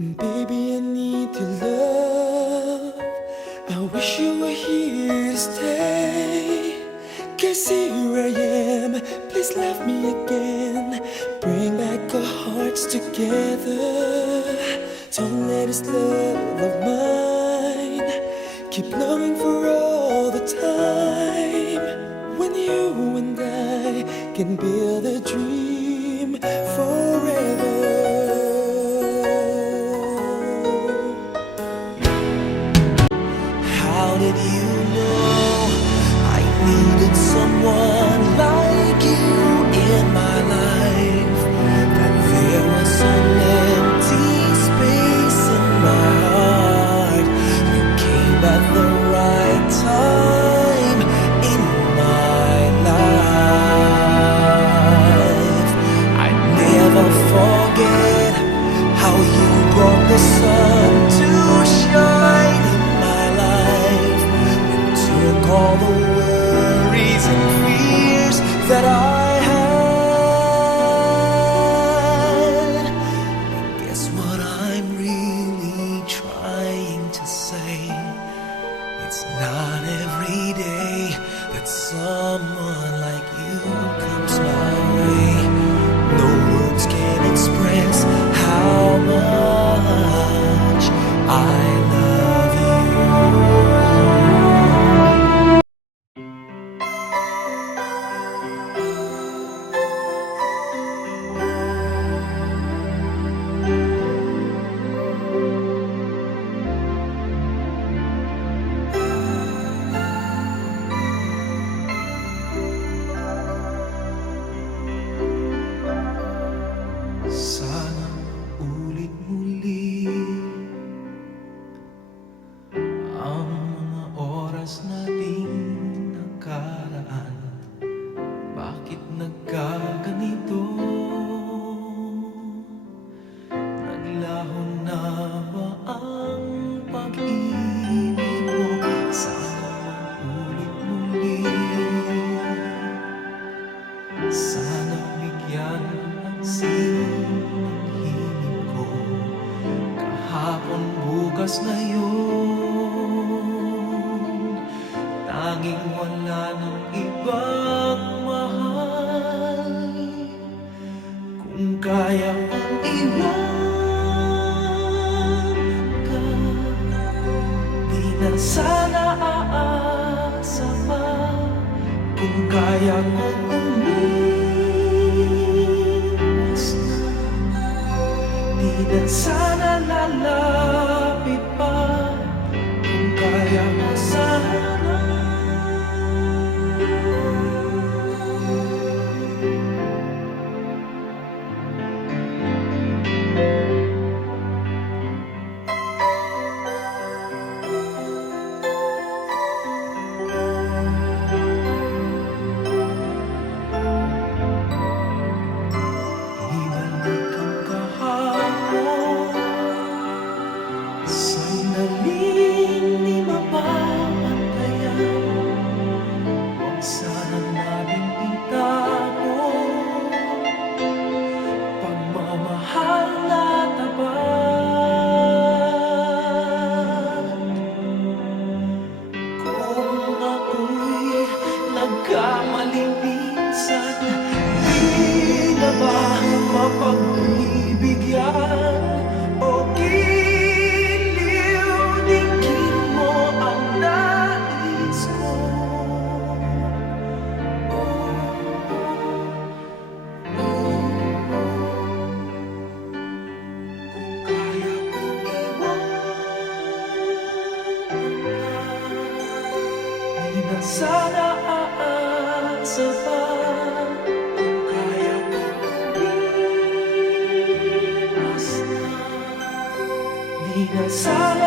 Baby, I need your love. I wish you were here to stay. 'Cause here I am, please love me again. Bring back our hearts together. Don't let this love of mine keep longing for all the time. When you and I can build a dream forever. How did you know I needed someone like you in my life? That there was an empty space in my heart. You came at the right time in my life. I'd never forget how you brought the sun to shine in my life, and took all the worries and fears that I had. And guess what I'm really trying to say? It's not every day that someone like you comes my way. No words can express how much I love you. Sana ulit muli ang mga oras nating nakaraan. Bakit nagkaganito? Naglaho na ba ang pag-ibig mo? Sana maulit muli. Sana bigyan ang sino ng himig ko. Kahapon, bukas, ngayon, tanging wala ng ibang mahal. Kung kaya kong iwan ka, di na sana aasa pa. Kung kaya kong umiwas na, di na sana lalapit pa. Kung kaya mo sana. Ibalik ang kahapon, sandaling di mapapantayan. Huwag sana natin itapon pagmamahal na tapat. Kung ako'y nagkamaling minsan, di na ba mapagbibigyan o giliw-digin mo ang nais ko? Kung kaya kong iwan ka, di na sana aasa pa. Kung kaya kong umiwas na, di na sana